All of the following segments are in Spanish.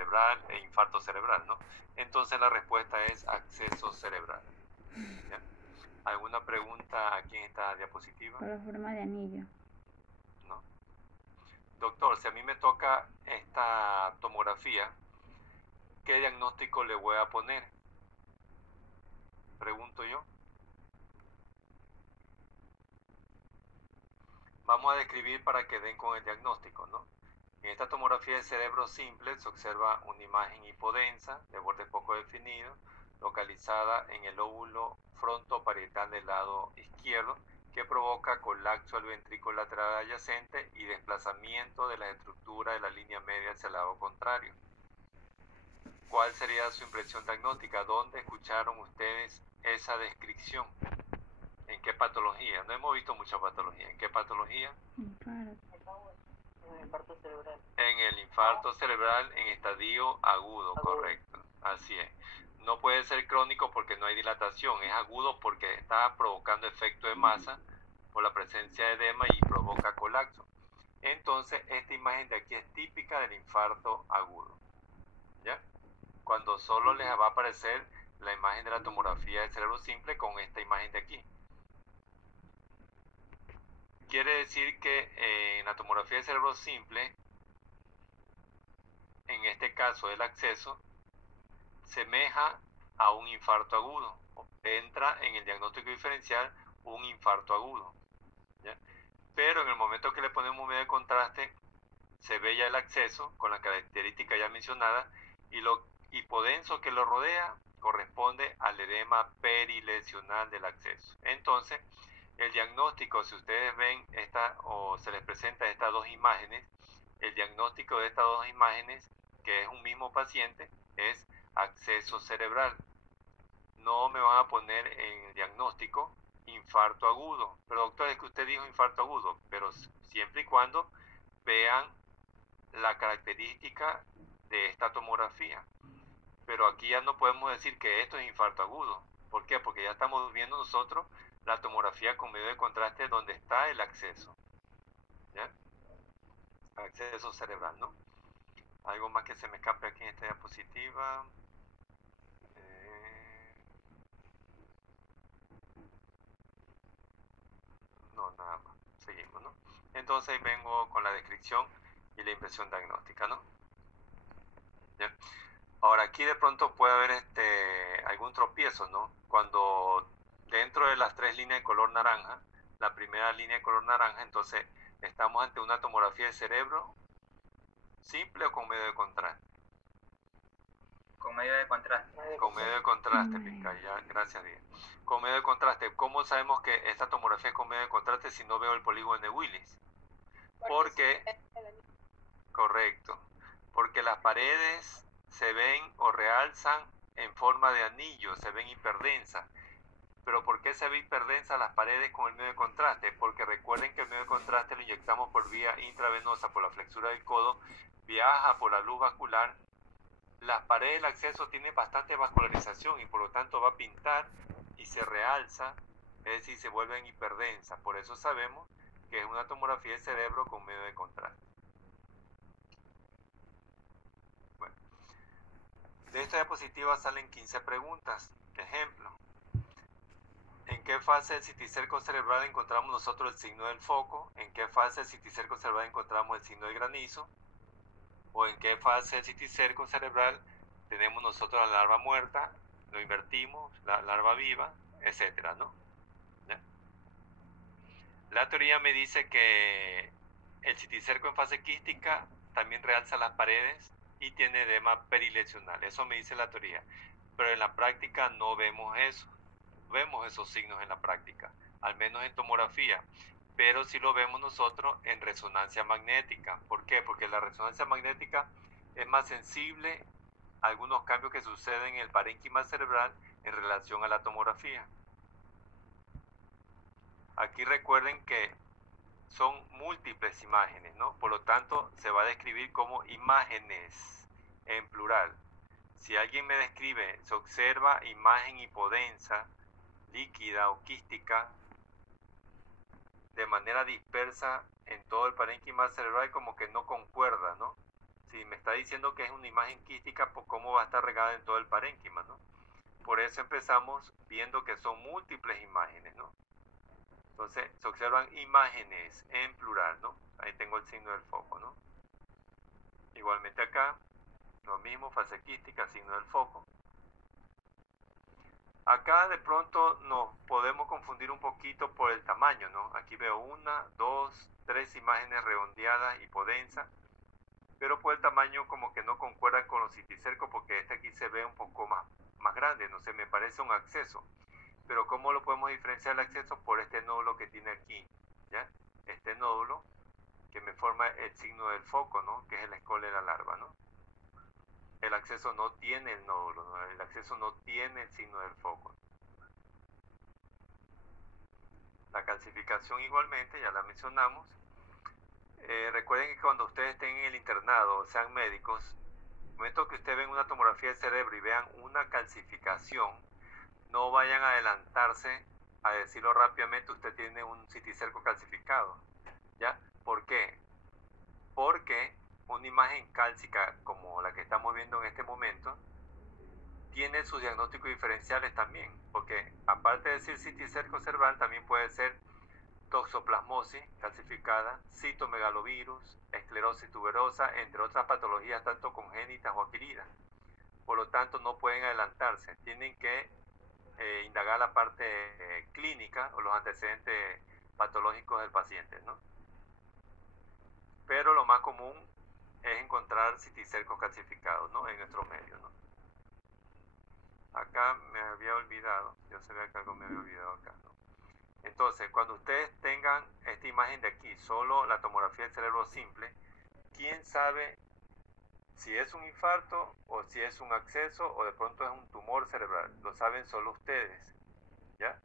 cerebral e infarto cerebral, ¿no? Entonces la respuesta es acceso cerebral. ¿Ya? ¿Alguna pregunta aquí en esta diapositiva? Por la forma de anillo. No. Doctor, si a mí me toca esta tomografía, ¿qué diagnóstico le voy a poner? Pregunto yo. Vamos a describir para que den con el diagnóstico, ¿no? En esta tomografía de cerebro simple se observa una imagen hipodensa de borde poco definido, localizada en el lóbulo frontoparietal del lado izquierdo, que provoca colapso del ventrículo lateral adyacente y desplazamiento de la estructura de la línea media hacia el lado contrario. ¿Cuál sería su impresión diagnóstica? ¿Dónde escucharon ustedes esa descripción? ¿En qué patología? No hemos visto mucha patología. ¿En qué patología? Infarto cerebral. En el infarto cerebral en estadio agudo, correcto. Así es. No puede ser crónico porque no hay dilatación, es agudo porque está provocando efecto de masa por la presencia de edema y provoca colapso. Entonces, esta imagen de aquí es típica del infarto agudo. ¿Ya? Cuando solo les va a aparecer la imagen de la tomografía del cerebro simple con esta imagen de aquí. Quiere decir que en la tomografía del cerebro simple, en este caso el acceso, semeja a un infarto agudo. Entra en el diagnóstico diferencial un infarto agudo. ¿Ya? Pero en el momento que le ponemos un medio de contraste, se ve ya el acceso con la característica ya mencionada y lo hipodenso que lo rodea corresponde al edema perilesional del acceso. Entonces, el diagnóstico, si ustedes ven o se les presenta estas dos imágenes, el diagnóstico de estas dos imágenes, que es un mismo paciente, es acceso cerebral. No me van a poner en el diagnóstico infarto agudo. Pero doctor, es que usted dijo infarto agudo, pero siempre y cuando vean la característica de esta tomografía. Pero aquí ya no podemos decir que esto es infarto agudo. ¿Por qué? Porque ya estamos viendo nosotros la tomografía con medio de contraste donde está el acceso. ¿Ya? Acceso cerebral, ¿no? Algo más que se me escape aquí en esta diapositiva. No, nada más. Seguimos, ¿no? Entonces vengo con la descripción y la impresión diagnóstica, ¿no? ¿Ya? Ahora aquí de pronto puede haber algún tropiezo, ¿no? Cuando dentro de las tres líneas de color naranja, la primera línea de color naranja, entonces estamos ante una tomografía de cerebro simple o con medio de contraste. Con medio de contraste. Con medio de contraste, ya, gracias Dios. Con medio de contraste, ¿cómo sabemos que esta tomografía es con medio de contraste si no veo el polígono de Willis? Porque, correcto, porque las paredes se ven o realzan en forma de anillo, se ven hiperdensas. ¿Pero por qué se ve hiperdensa las paredes con el medio de contraste? Porque recuerden que el medio de contraste lo inyectamos por vía intravenosa, por la flexura del codo, viaja por la luz vascular. Las paredes del acceso tienen bastante vascularización y por lo tanto va a pintar y se realza, es decir, se vuelven hiperdensas. Por eso sabemos que es una tomografía de cerebro con medio de contraste. Bueno, de esta diapositiva salen 15 preguntas. Ejemplo. ¿En qué fase del citicerco cerebral encontramos nosotros el signo del foco? ¿En qué fase del citicerco cerebral encontramos el signo del granizo? ¿O en qué fase del citicerco cerebral tenemos nosotros la larva muerta, lo invertimos, la larva viva, etcétera, ¿no? ¿Ya? La teoría me dice que el citicerco en fase quística también realza las paredes y tiene edema perilesional. Eso me dice la teoría. Pero en la práctica no vemos eso. Vemos esos signos en la práctica, al menos en tomografía, pero sí lo vemos nosotros en resonancia magnética. ¿Por qué? Porque la resonancia magnética es más sensible a algunos cambios que suceden en el parénquima cerebral en relación a la tomografía. Aquí recuerden que son múltiples imágenes, ¿no? Por lo tanto, se va a describir como imágenes en plural. Si alguien me describe, se observa imagen hipodensa, líquida o quística de manera dispersa en todo el parénquima cerebral, como que no concuerda, ¿no? Si me está diciendo que es una imagen quística, pues cómo va a estar regada en todo el parénquima, ¿no? Por eso empezamos viendo que son múltiples imágenes, ¿no? Entonces se observan imágenes en plural, ¿no? Ahí tengo el signo del foco, ¿no? Igualmente acá, lo mismo, fase quística, signo del foco. Acá de pronto nos podemos confundir un poquito por el tamaño, ¿no? Aquí veo 1, 2, 3 imágenes redondeadas hipodensas, pero por el tamaño como que no concuerda con los citicercos porque este aquí se ve un poco más grande, no sé, me parece un acceso. Pero ¿cómo lo podemos diferenciar el acceso? Por este nódulo que tiene aquí, ¿ya? Este nódulo que me forma el signo del foco, ¿no? Que es el escole de la larva, ¿no? El acceso no tiene el nódulo, ¿no? El acceso no tiene el signo del foco. La calcificación igualmente, ya la mencionamos. Recuerden que cuando ustedes estén en el internado, sean médicos, en el momento que ustedes ven una tomografía del cerebro y vean una calcificación, no vayan a adelantarse a decirlo rápidamente, usted tiene un citicerco calcificado, ¿ya? ¿Por qué? Porque una imagen cálcica como la que estamos viendo en este momento tiene sus diagnósticos diferenciales también, porque aparte de decir citicerco cerebral, también puede ser toxoplasmosis calcificada, citomegalovirus, esclerosis tuberosa, entre otras patologías tanto congénitas o adquiridas. Por lo tanto, no pueden adelantarse, tienen que indagar la parte clínica o los antecedentes patológicos del paciente, ¿no? Pero lo más común es encontrar citicercos calcificados, ¿no? En nuestro medio, ¿no? Acá me había olvidado, yo sabía que algo me había olvidado acá, ¿no? Entonces, cuando ustedes tengan esta imagen de aquí, solo la tomografía del cerebro simple, ¿quién sabe si es un infarto o si es un acceso o de pronto es un tumor cerebral? Lo saben solo ustedes, ¿ya?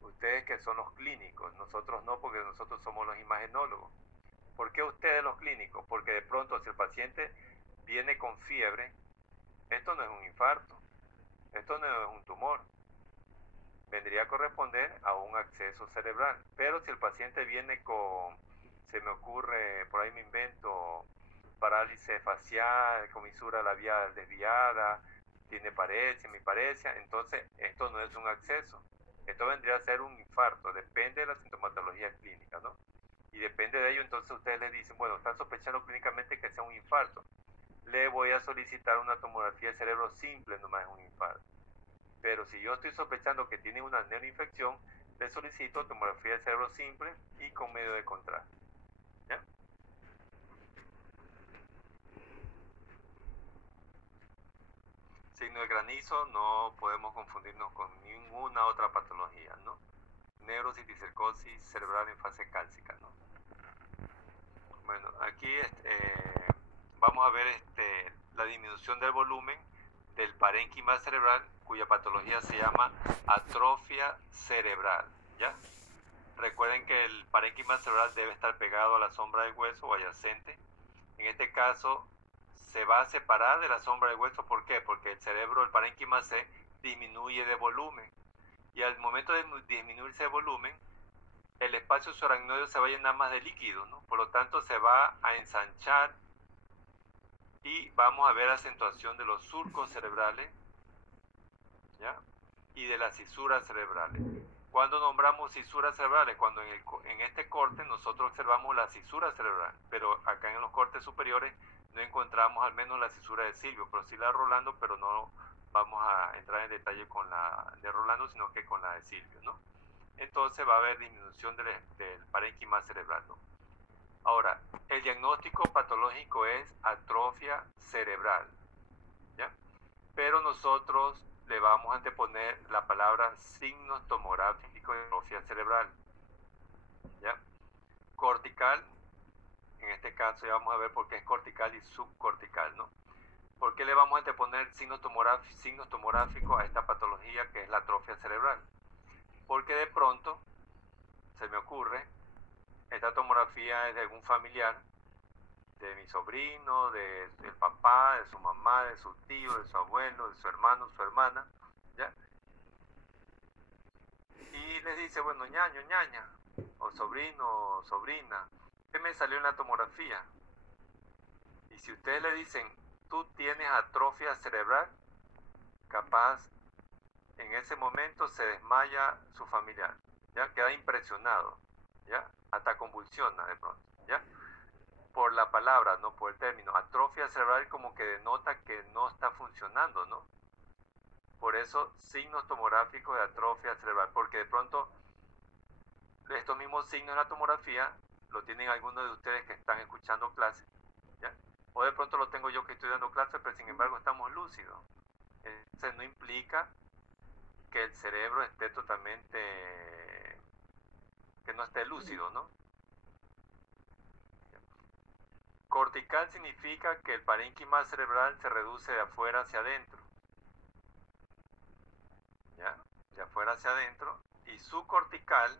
Ustedes que son los clínicos, nosotros no, porque nosotros somos los imagenólogos. ¿Por qué ustedes los clínicos? Porque de pronto si el paciente viene con fiebre, esto no es un infarto, esto no es un tumor, vendría a corresponder a un acceso cerebral. Pero si el paciente viene con, se me ocurre, por ahí me invento, parálisis facial, comisura labial desviada, tiene paresia, hemiparesia, entonces esto no es un acceso. Esto vendría a ser un infarto, depende de la sintomatología clínica, ¿no? Y depende de ello, entonces ustedes le dicen, bueno, están sospechando clínicamente que sea un infarto. Le voy a solicitar una tomografía de cerebro simple, nomás es un infarto. Pero si yo estoy sospechando que tiene una neuroinfección, le solicito tomografía de cerebro simple y con medio de contraste. ¿Ya? Signo de granizo, no podemos confundirnos con ninguna otra patología, ¿no? Neurociticercosis cerebral en fase cálcica, ¿no? Bueno, aquí vamos a ver la disminución del volumen del parénquima cerebral, cuya patología se llama atrofia cerebral, ¿ya? Recuerden que el parénquima cerebral debe estar pegado a la sombra del hueso o adyacente. En este caso, se va a separar de la sombra del hueso. ¿Por qué? Porque el cerebro, el parénquima se disminuye de volumen. Y al momento de disminuirse de volumen, el espacio subaracnoideo se va a llenar más de líquido, ¿no? Por lo tanto, se va a ensanchar y vamos a ver acentuación de los surcos cerebrales, ¿ya? Y de las cisuras cerebrales. Cuando nombramos cisuras cerebrales, cuando en este corte nosotros observamos la cisura cerebral, pero acá en los cortes superiores no encontramos al menos la cisura de Silvio, pero sí la de Rolando, pero no vamos a entrar en detalle con la de Rolando, sino que con la de Silvio, ¿no? Entonces va a haber disminución del parénquima cerebral, ¿no? Ahora, el diagnóstico patológico es atrofia cerebral, ¿ya? Pero nosotros le vamos a anteponer la palabra signos tomográficos de atrofia cerebral, ¿ya? Cortical, en este caso ya vamos a ver por qué es cortical y subcortical, ¿no? ¿Por qué le vamos a anteponer signos tomográficos a esta patología que es la atrofia cerebral? Porque de pronto se me ocurre, esta tomografía es de algún familiar, de mi sobrino, del papá, de su mamá, de su tío, de su abuelo, de su hermano, su hermana, ¿ya? Y les dice, bueno, ñaño, ñaña, o sobrino, o sobrina, ¿qué me salió en la tomografía? Y si ustedes le dicen, tú tienes atrofia cerebral, capaz en ese momento se desmaya su familiar, ya queda impresionado, ya hasta convulsiona de pronto, ya por la palabra, no por el término. Atrofia cerebral como que denota que no está funcionando, ¿no? Por eso signos tomográficos de atrofia cerebral, porque de pronto estos mismos signos en la tomografía lo tienen algunos de ustedes que están escuchando clases, ¿ya? O de pronto lo tengo yo que estoy dando clases, pero sin embargo estamos lúcidos. Entonces no implica que el cerebro esté totalmente, que no esté lúcido, ¿no? Cortical significa que el parénquima cerebral se reduce de afuera hacia adentro, ¿ya? De afuera hacia adentro. Y subcortical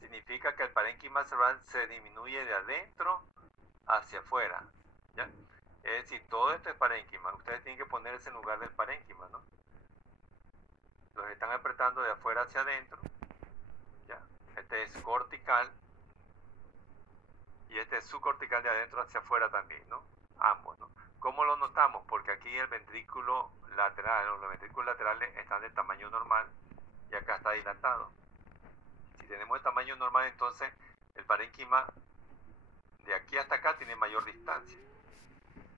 significa que el parénquima cerebral se disminuye de adentro hacia afuera, ¿ya? Es decir, todo esto es parénquima. Ustedes tienen que ponerse en lugar del parénquima, ¿no? Los están apretando de afuera hacia adentro, ¿ya? Este es cortical y este es subcortical de adentro hacia afuera también, ¿no? Ambos, ¿no? ¿Cómo lo notamos? Porque aquí el ventrículo lateral, los ventrículos laterales están de tamaño normal y acá está dilatado. Si tenemos el tamaño normal, entonces el parénquima de aquí hasta acá tiene mayor distancia.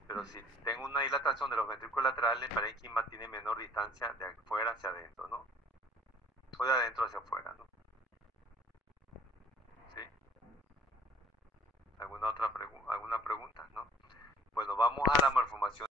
Pero si tengo una dilatación de los ventrículos laterales, el parénquima tiene menor distancia de afuera hacia adentro, ¿no? O de adentro hacia afuera, ¿no? ¿Sí? ¿Alguna pregunta? ¿No? Bueno, vamos a la malformación